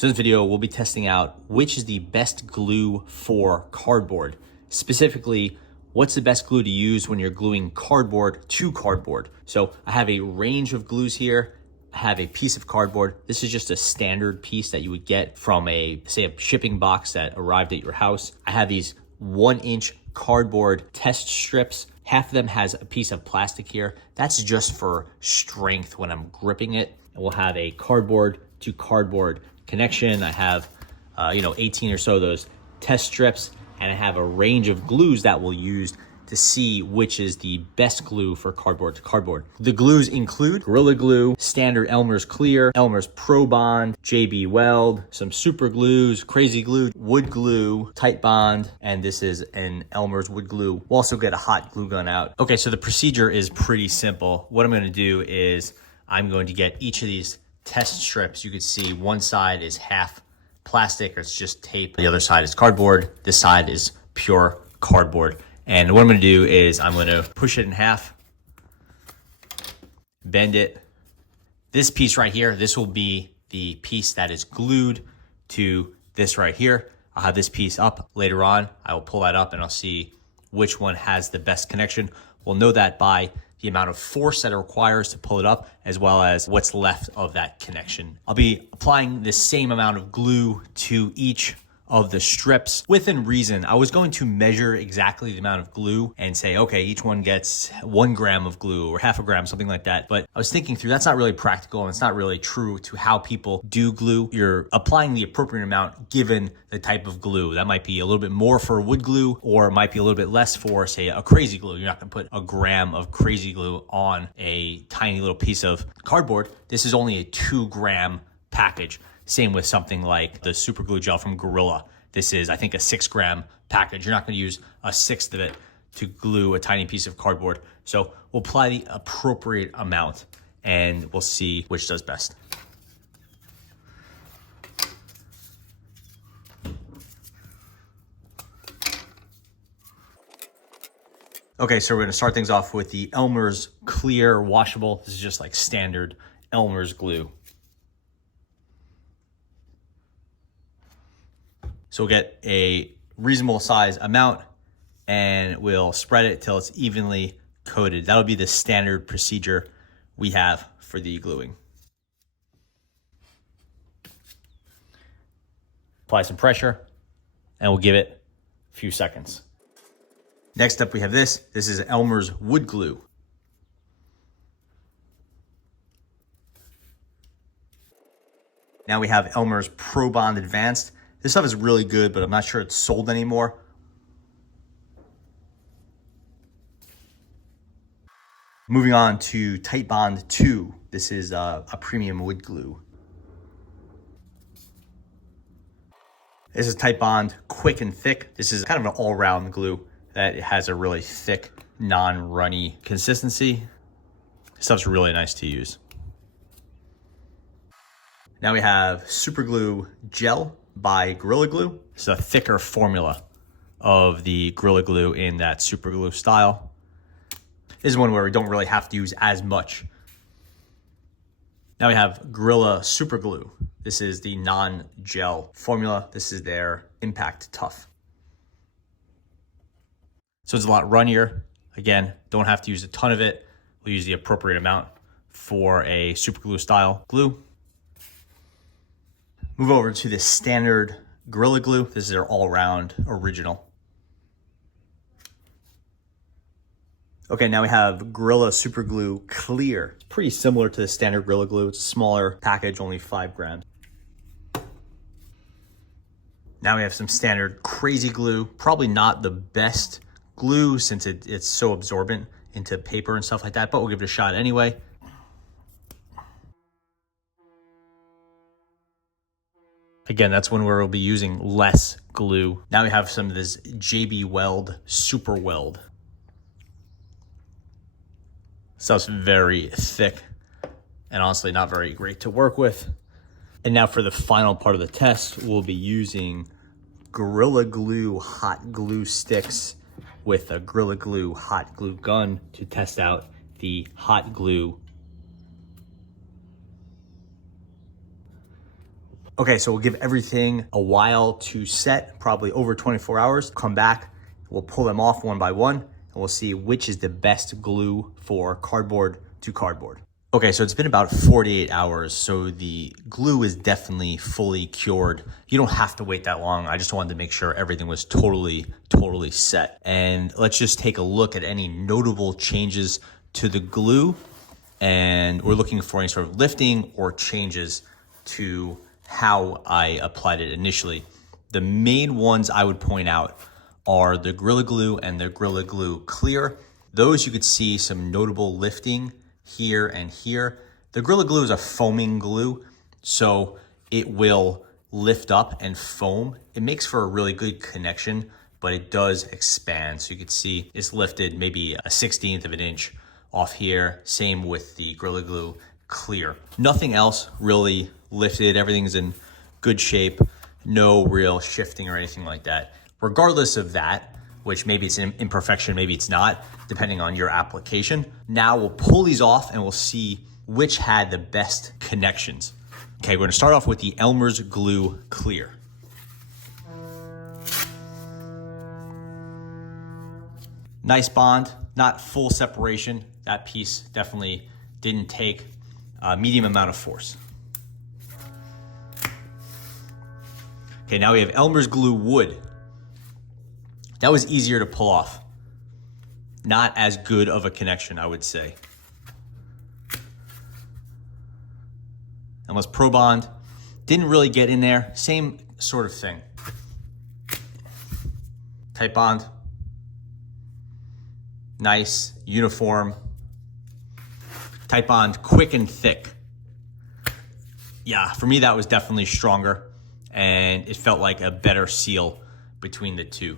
So in this video, we'll be testing out which is the best glue for cardboard. Specifically, what's the best glue to use when you're gluing cardboard to cardboard. So I have a range of glues here. I have a piece of cardboard. This is just a standard piece that you would get from say a shipping box that arrived at your house. I have these 1-inch cardboard test strips. Half of them has a piece of plastic here. That's just for strength when I'm gripping it. And we'll have a cardboard to cardboard connection. I have 18 or so of those test strips, and I have a range of glues that we'll use to see which is the best glue for cardboard to cardboard. The glues include Gorilla Glue, standard Elmer's Clear, Elmer's Probond, JB Weld, some super glues, Krazy Glue, wood glue, Titebond, and this is an Elmer's wood glue. We'll also get a hot glue gun out. Okay, so the procedure is pretty simple. What I'm gonna do is I'm going to get each of these test strips. You can see one side is half plastic, or it's just tape. The other side is cardboard. This side is pure cardboard. And what I'm gonna do is I'm gonna push it in half, bend it. This piece right here, this will be the piece that is glued to this right here. I'll have this piece up later on. I will pull that up and I'll see which one has the best connection. We'll know that by the amount of force that it requires to pull it up, as well as what's left of that connection. I'll be applying the same amount of glue to each of the strips within reason. I was going to measure exactly the amount of glue and say, okay, each one gets 1 gram of glue or half a gram, something like that. But I was thinking through, that's not really practical, and it's not really true to how people do glue. You're applying the appropriate amount given the type of glue. That might be a little bit more for wood glue, or it might be a little bit less for, say, a Krazy Glue. You're not gonna put a gram of Krazy Glue on a tiny little piece of cardboard. This is only a 2-gram package. Same with something like the super glue gel from Gorilla. This is, I think, a 6-gram package. You're not gonna use a sixth of it to glue a tiny piece of cardboard. So we'll apply the appropriate amount and we'll see which does best. Okay, so we're gonna start things off with the Elmer's Clear Washable. This is just like standard Elmer's glue. So we'll get a reasonable size amount and we'll spread it till it's evenly coated. That'll be the standard procedure we have for the gluing. Apply some pressure and we'll give it a few seconds. Next up we have this. This is Elmer's wood glue. Now we have Elmer's Probond Advanced. This stuff is really good, but I'm not sure it's sold anymore. Moving on to Titebond II. This is a premium wood glue. This is Titebond Quick and Thick. This is kind of an all-round glue that has a really thick, non-runny consistency. This stuff's really nice to use. Now we have Super Glue Gel by Gorilla Glue. It's a thicker formula of the Gorilla Glue in that super glue style. This is one where we don't really have to use as much. Now we have Gorilla Super Glue. This is the non-gel formula. This is their Impact Tough. So it's a lot runnier. Again, don't have to use a ton of it. We'll use the appropriate amount for a super glue style glue. Move over to the standard Gorilla Glue. This is their all-round original. Okay, now we have Gorilla Super Glue Clear. It's pretty similar to the standard Gorilla Glue. It's a smaller package, only 5 grams. Now we have some standard Krazy Glue. Probably not the best glue since it's so absorbent into paper and stuff like that, but we'll give it a shot anyway. Again, that's when we'll be using less glue. Now we have some of this JB Weld Super Weld. Stuff's very thick and honestly not very great to work with. And now for the final part of the test, we'll be using Gorilla Glue hot glue sticks with a Gorilla Glue hot glue gun to test out the hot glue. Okay, so we'll give everything a while to set, probably over 24 hours. Come back, we'll pull them off one by one, and we'll see which is the best glue for cardboard to cardboard. Okay, so it's been about 48 hours, so the glue is definitely fully cured. You don't have to wait that long. I just wanted to make sure everything was totally set. And let's just take a look at any notable changes to the glue. And we're looking for any sort of lifting or changes to how I applied it initially. The main ones I would point out are the Gorilla Glue and the Gorilla Glue Clear. Those you could see some notable lifting here and here. The Gorilla Glue is a foaming glue, so it will lift up and foam. It makes for a really good connection, but it does expand. So you can see it's lifted maybe a 1/16 of an inch off here. Same with the Gorilla Glue Clear. Nothing else really lifted. Everything's in good shape. No real shifting or anything like that. Regardless of that, which maybe it's an imperfection, maybe it's not, depending on your application. Now we'll pull these off and we'll see which had the best connections. Okay, we're gonna start off with the Elmer's Glue Clear. Nice bond, not full separation. That piece definitely didn't take a medium amount of force. Okay, now we have Elmer's Glue Wood. That was easier to pull off. Not as good of a connection, I would say. Elmer's Probond didn't really get in there. Same sort of thing. Titebond. Nice, uniform. Titebond, quick and thick. Yeah, for me that was definitely stronger, and it felt like a better seal between the two.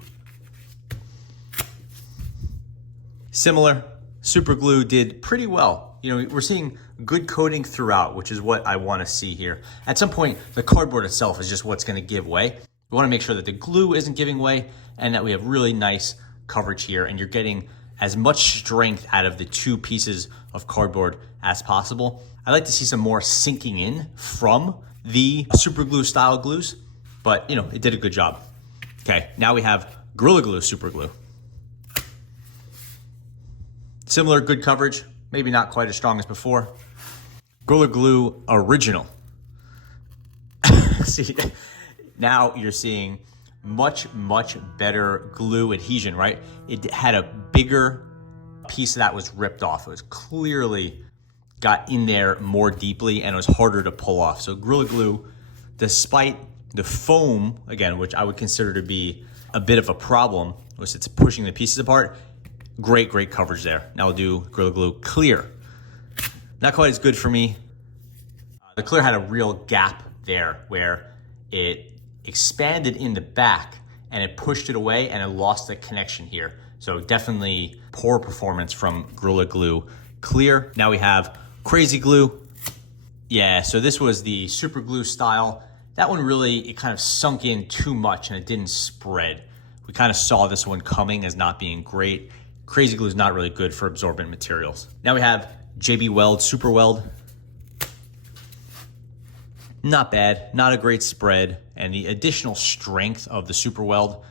Similar, super glue did pretty well. You know, we're seeing good coating throughout, which is what I want to see here. At some point, the cardboard itself is just what's going to give way. We want to make sure that the glue isn't giving way and that we have really nice coverage here, and you're getting as much strength out of the two pieces of cardboard as possible. I like to see some more sinking in from the super glue style glues, but you know, it did a good job. Okay, now we have Gorilla Glue super glue. Similar good coverage, maybe not quite as strong as before. Gorilla Glue Original. See, now you're seeing much better glue adhesion, right? It had a bigger piece that was ripped off. It was clearly got in there more deeply and it was harder to pull off. So Gorilla Glue, despite the foam, again, which I would consider to be a bit of a problem, was it's pushing the pieces apart. Great coverage there. Now we'll do Gorilla Glue Clear. Not quite as good for me. The Clear had a real gap there where it expanded in the back and it pushed it away and it lost the connection here. So definitely poor performance from Gorilla Glue Clear. Now we have Krazy Glue. Yeah, so this was the super glue style. That one really, it kind of sunk in too much and it didn't spread. We kind of saw this one coming as not being great. Krazy Glue is not really good for absorbent materials. Now we have JB Weld Super Weld. Not bad, not a great spread, and the additional strength of the Super Weld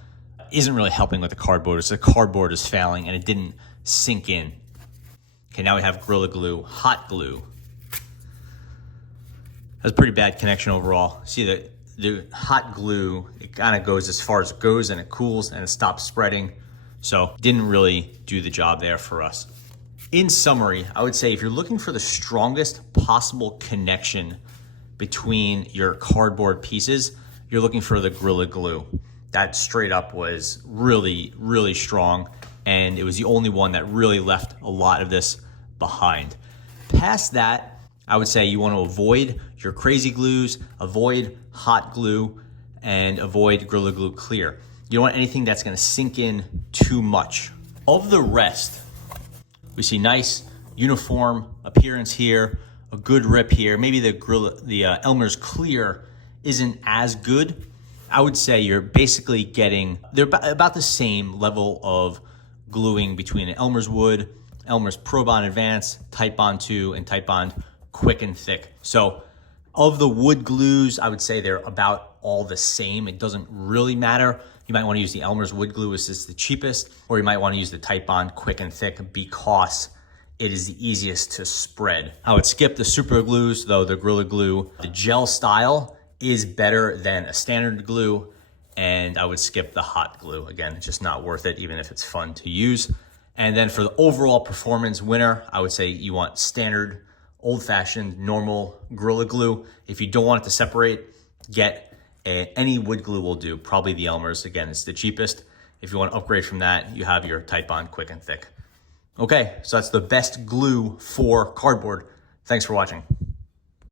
isn't really helping with the cardboard. So the cardboard is failing and it didn't sink in. Okay, now we have Gorilla Glue Hot Glue. That's a pretty bad connection overall. See the hot glue, it kind of goes as far as it goes and it cools and it stops spreading. So didn't really do the job there for us. In summary, I would say if you're looking for the strongest possible connection between your cardboard pieces, you're looking for the Gorilla Glue. That straight up was really strong, and it was the only one that really left a lot of this behind. Past that, I would say you want to avoid your Krazy Glues, avoid hot glue, and avoid Gorilla Glue Clear. You don't want anything that's going to sink in too much. Of the rest, we see nice uniform appearance here, a good rip here. Maybe the Elmer's Clear isn't as good. I would say you're basically getting, they're about the same level of gluing between an Elmer's Wood, Elmer's Probond Advanced, Titebond II, and Titebond Quick and Thick. So Of the wood glues, I would say they're about all the same. It doesn't really matter. You might want to use the Elmer's wood glue, as it's the cheapest, or you might want to use the Titebond Quick and Thick because it is the easiest to spread. I would skip the super glues though, the Gorilla Glue. The gel style is better than a standard glue, and I would skip the hot glue. Again, it's just not worth it, even if it's fun to use. And then for the overall performance winner, I would say you want standard, old-fashioned, normal Gorilla Glue. If you don't want it to separate, get any wood glue will do. Probably the Elmer's, again, it's the cheapest. If you want to upgrade from that, you have your Titebond Quick and Thick. Okay, so that's the best glue for cardboard. Thanks for watching.